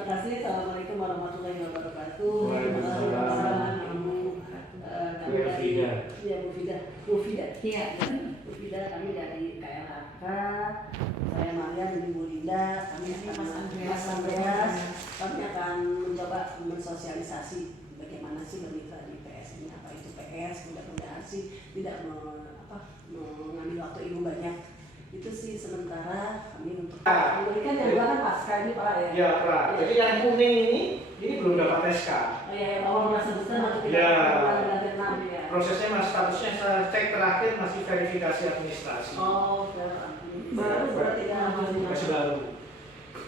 terima kasih. Assalamualaikum warahmatullahi wabarakatuh. Waalaikumsalam. Ibu Bu Elvida. Ya, Bu Fida. Iya. Bu Fida, kami dari KLHK. Saya Maria dan Ibu Linda. Kami akan Mas Andreas. Kami akan mencoba mensosialisasi bagaimana sih bermitra di PS ini. Apa itu PS? Mudah-mudahan sih tidak mengambil waktu ibu banyak. Itu sih sementara kami untuk memberikan yang dua kan pasca ini Pak ya. Ya Pak. Jadi yang kuning ini belum dapat SK. Oh iya, bahwa merasa besar nanti Ya. ya. Prosesnya masih statusnya saya cek terakhir masih verifikasi administrasi. Oh, baru berarti kan Masih baru.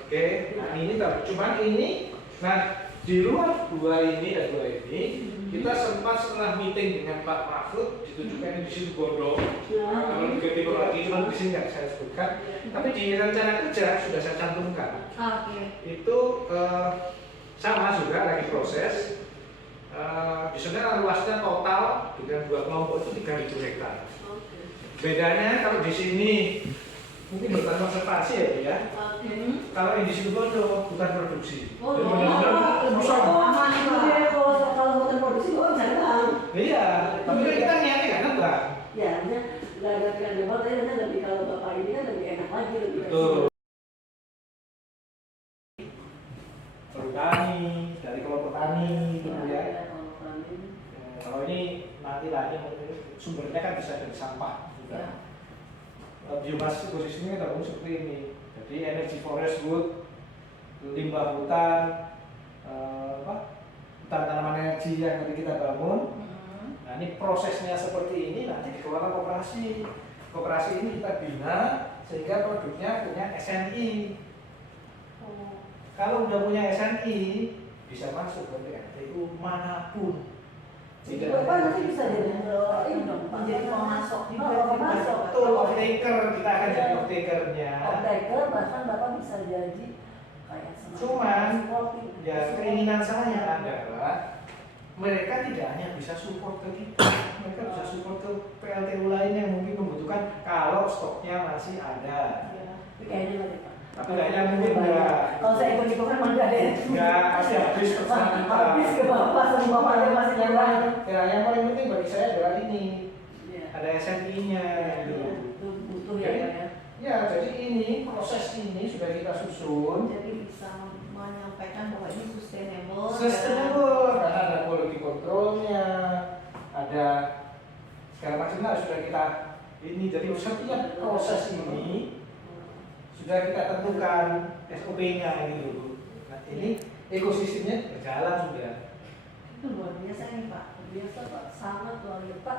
Oke. Nah ini cuman ini. Nah di luar dua ini dan dua ini kita sempat setelah meeting dengan Pak Mahfud ditujukan di situ Bondo. Kalau diganti lagi cuma di sini nggak saya sebutkan. Tapi di rencana kerja sudah saya cantumkan. Oke. Itu sama juga lagi proses. Di sana luasnya total dengan dua kelompok itu 3.000 hektar. Bedanya kalau di sini mungkin hutan konservasi ya Bu ya. Kalau yang di situ Bondo bukan produksi. Oh, jadi benar-benar kosong. kalau bukan produksi gue bisa bilang. Iya, tapi kan kita niatnya kan enggak. Ya, hanya gara-gara lebar, tapi hanya lebih kalau bapak ini kan lebih enak lagi lebih. Betul. Perhutani dari kelompok tani gitu ya. Kalau ini nanti lagi sumbernya kan bisa dari sampah juga. Biomas ekosistemnya kita bangun seperti ini. Jadi energi forest wood, limbah hutan, hutan tanaman energi yang tadi kita bangun. Nah ini prosesnya seperti ini nanti dikeluarkan koperasi. Koperasi ini kita bina sehingga produknya punya SNI. Kalau udah punya SNI bisa masuk ke PLTU manapun. Tidak. Bapak nanti bisa jadi ini dong, Menjadi pemasok di pemasok. Betul, off-taker kita akan jadi off-takernya. Off-taker bahkan bapak bisa jadi kayak Cuman ya keinginan saya adalah mereka tidak hanya bisa support ke kita, mereka bisa support ke PLTU lain yang mungkin membutuhkan kalau stoknya masih ada. Tapi kayaknya nggak deh Pak. Tapi kayaknya mungkin enggak. Kalau saya ikut kan emang nggak ada. Enggak, masih habis pesanan kita. Habis ke bapak sama bapak aja masih nyerah. Ya, yang paling penting bagi saya adalah ini. Iya. Ada SNI-nya gitu. Itu butuh ya Pak ya. Ya, jadi ini proses ini sudah kita susun. Jadi bisa menyampaikan bahwa ini sustainable. Sustainable, karena ada quality controlnya, ada segala macamnya sudah kita ini. Jadi setiap proses ini sudah kita tentukan SOP-nya gitu. Nah ini ekosistemnya berjalan sudah. Itu luar biasa nih Pak. Biasa Pak, sangat luar biasa Pak.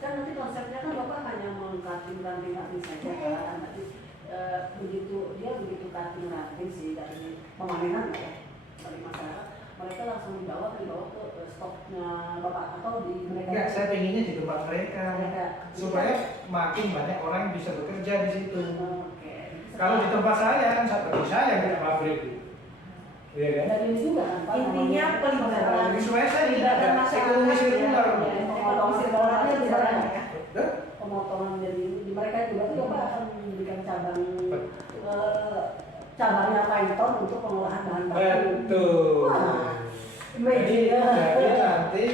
Kan nanti konsepnya kan bapak hanya mengkating-kating saja kan. Nanti begitu kating-kating sih dari pemanenan ya dari masyarakat, mereka langsung dibawa ke stoknya bapak atau di mereka. Enggak, saya pengennya di tempat mereka supaya makin banyak orang yang bisa bekerja di situ. Kalau di tempat saya kan seperti saya yang punya pabrik. Iya kan? Dan ini juga kan Pak. Intinya pelibatan. Supaya saya tidak ada ekonomi sirkular. Pemotongan sirkularnya di sana ya. Betul? Pemotongan jadi di mereka juga tuh bapak akan memberikan cabangnya Python untuk pengolahan bahan baku. Betul. Jadi nanti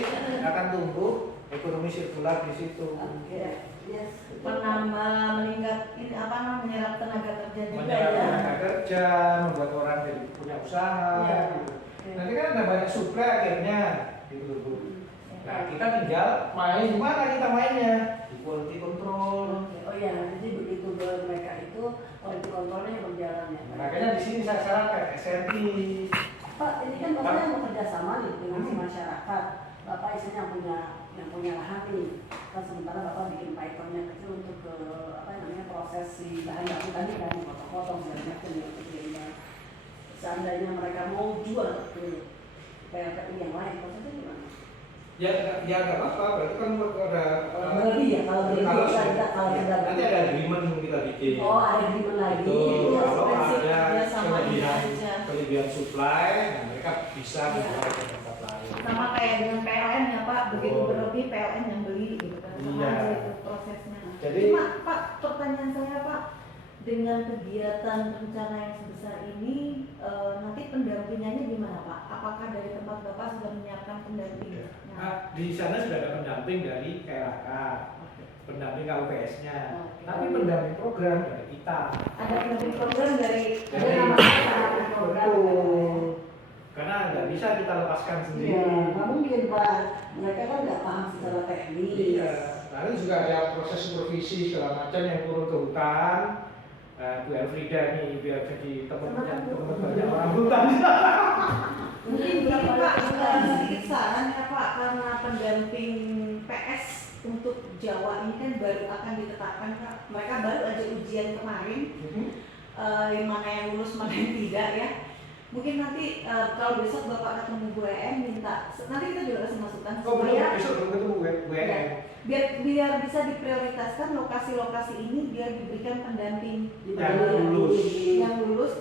akan tumbuh ekonomi sirkular di situ. Oke. Yes. Menambah meningkat ini menyerap tenaga kerja juga Menyerap ya. tenaga kerja, membuat orang jadi punya usaha. Ya. Gitu. Nanti kan ada banyak suplai akhirnya, gitu Bu. Nah kita tinggal main di mana kita mainnya di quality control. Oh iya, jadi begitu mereka itu quality controlnya yang berjalan ya. Makanya di sini saya sarankan SNI. Pak, ini kan bapak yang bekerja sama nih dengan si masyarakat. Bapak isinya yang punya lahan nih. Kan sementara bapak bikin Pythonnya kecil untuk proses si bahan baku tadi kan potong-potong segala macam yang kecilnya. Seandainya mereka mau jual ke PLTU yang lain, prosesnya gimana? Ya nggak apa-apa, berarti kan ada lebih ya, kalau nanti ada agreement kita bikin. Oh, ada agreement lagi. Betul. Kalau prinsipnya ada sama kelebihan aja. supply, nah mereka bisa menjual ke tempat lain. Sama kayak dengan PLN ya Pak, begitu berlebih PLN yang beli gitu kan. Sama Iya. aja itu prosesnya. Jadi Cuma Pak, pertanyaan saya Pak, dengan kegiatan rencana yang sebesar ini nanti pendampingannya gimana Pak? Apakah dari tempat Bapak sudah menyiapkan pendamping? Nah, di sana sudah ada pendamping dari KLHK, pendamping KUPS-nya, tapi pendamping program dari kita. Ada pendamping program dari nama saya program. Karena nggak bisa kita lepaskan sendiri. Iya, nggak mungkin Pak. Mereka kan nggak paham secara teknis. Iya. Lalu juga ada proses supervisi segala macam yang turun ke hutan. Bu Elfrida nih biar jadi teman-teman banyak orang hutan. Mungkin berapa Pak sedikit saran ya Pak, karena pendamping PS untuk Jawa ini kan baru akan ditetapkan Pak. Mereka baru aja ujian kemarin, yang mana yang lulus mana yang tidak ya. Mungkin nanti kalau besok Bapak ketemu Bu EM minta, nanti kita juga kasih masukan supaya Besok belum ketemu Bu EM. biar bisa diprioritaskan lokasi-lokasi ini biar diberikan pendamping Yang lulus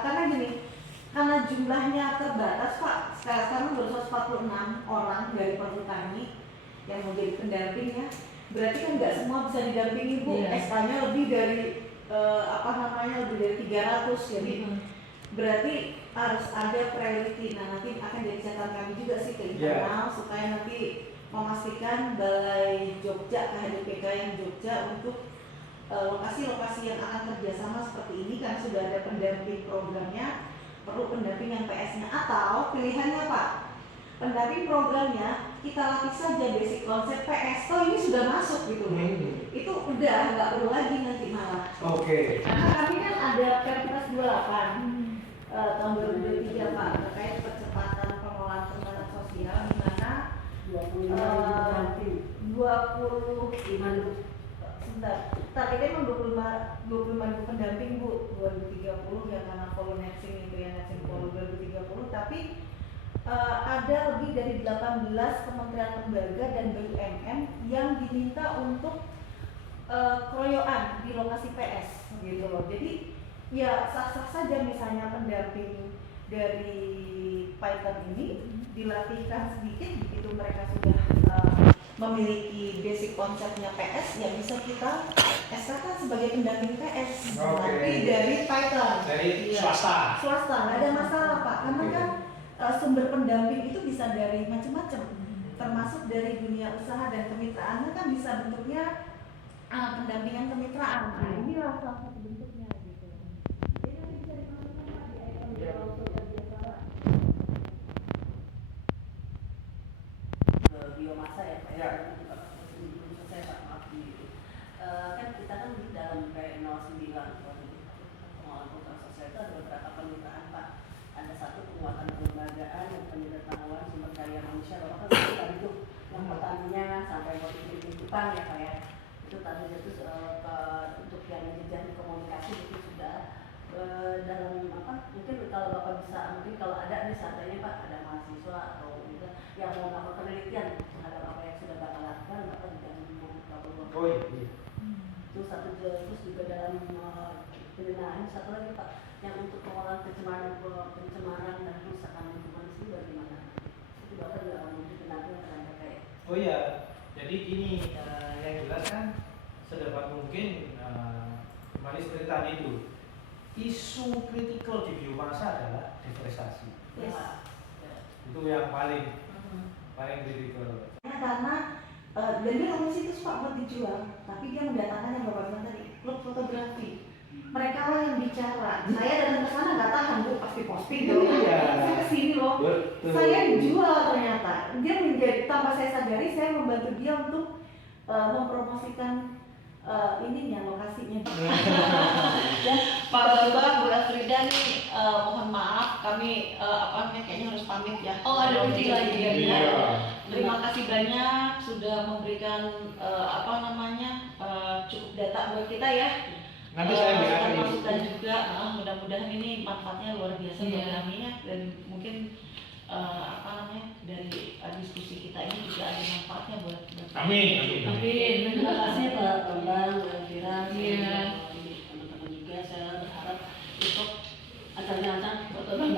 karena gini, karena jumlahnya terbatas Pak, sekarang baru 146 orang dari perhutani yang mau jadi pendamping ya, berarti kan nggak semua bisa didampingi Bu. SK-nya lebih dari lebih dari 300 jadi berarti harus ada priority. Nah nanti akan jadi catatan kami juga sih ke internal supaya nanti memastikan Balai Jogja, KHDPK yang Jogja untuk lokasi-lokasi yang akan kerjasama seperti ini kan sudah ada pendamping programnya, perlu pendampingan PS-nya, atau pilihannya Pak, pendamping programnya kita latih saja basic konsep PS, toh ini sudah masuk gitu itu udah nggak perlu lagi nanti malah. Karena kami kan ada Perpres 28 tahun 2023 Pak terkait percepatan pengelolaan perhutanan sosial di mana 25 targetnya memang 25 pendamping Bu 2030 ya, karena voluntary itu yang nexting 2030, tapi ada lebih dari 18 kementerian lembaga dan BUMN yang diminta untuk keroyokan di lokasi PS gitu loh. Jadi ya sah-sah saja misalnya pendamping dari Python ini dilatihkan sedikit begitu mereka sudah memiliki basic konsepnya PS yang bisa kita SK-kan sebagai pendamping PS tapi dari Python dari swasta nggak ada masalah Pak, karena kan sumber pendamping itu bisa dari macam-macam termasuk dari dunia usaha dan kemitraannya kan bisa bentuknya pendampingan kemitraan. Nah inilah salah satu bentuknya gitu. Jadi nanti bisa dimasukkan Pak di item biasa. Biomasa ya Pak ya. Belum selesai Pak, maaf gitu. Kan kita kan di dalam P09 pengelolaan perhutanan sosial itu ada beberapa permintaan Pak. Ada satu penguatan kelembagaan yang penyederhanaan sumber daya manusia. Bapak kan tadi itu yang pertaniannya sampai motif hutan ya Pak ya. Itu tadi itu untuk yang jenjang komunikasi itu sudah dalam mungkin kalau Bapak bisa, mungkin kalau ada nih seandainya Pak ada mahasiswa atau yang mau melakukan penelitian terhadap apa yang sudah Bapak lakukan, Bapak juga mau terus juga dalam pendanaan satu lagi Pak yang untuk pengelolaan pencemaran dan kerusakan lingkungan itu bagaimana? Itu Bapak juga mungkin pendamping terhadap kayak. Oh iya, jadi gini, yang jelas kan sedapat mungkin kembali seperti tadi itu, isu kritikal di biomasa adalah deforestasi. Itu yang paling kritikal. Karena dan dia ngomong situs Pak buat dijual, tapi dia mendatangkan yang Bapak bilang tadi, klub fotografi. Mereka lah yang bicara. Saya datang ke sana nggak tahan Bu, pasti posting dong. Saya kesini loh. Saya dijual ternyata. Dia menjadi, tanpa saya sadari, saya membantu dia untuk mempromosikan ininya, lokasinya. Dan Pak Bambang, Bu Elfrida nih mohon maaf kami kayaknya harus pamit ya. Oh ada meeting lagi ya. Terima kasih banyak sudah memberikan cukup data buat kita ya. Nanti saya berikan masukan juga. Mudah-mudahan ini manfaatnya luar biasa buat kami ya, dan mungkin dari diskusi kita ini juga ada manfaatnya buat. Amin. Terima kasih Pak Bambang, Bu Elvira, teman-teman juga. Saya berharap untuk acara-acara foto dan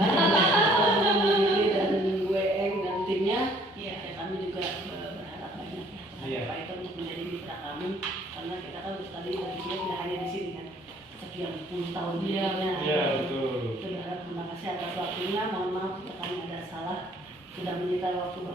Bu Eng dan timnya, kami juga berharap banyak Pak itu untuk menjadi mitra kami, karena kita kan tadi tidak hanya di sini kan, sekian puluh tahun. Iya betul. Terima kasih. kasih atas waktunya. Mohon maaf jika kami ada salah. Sudah menyita waktu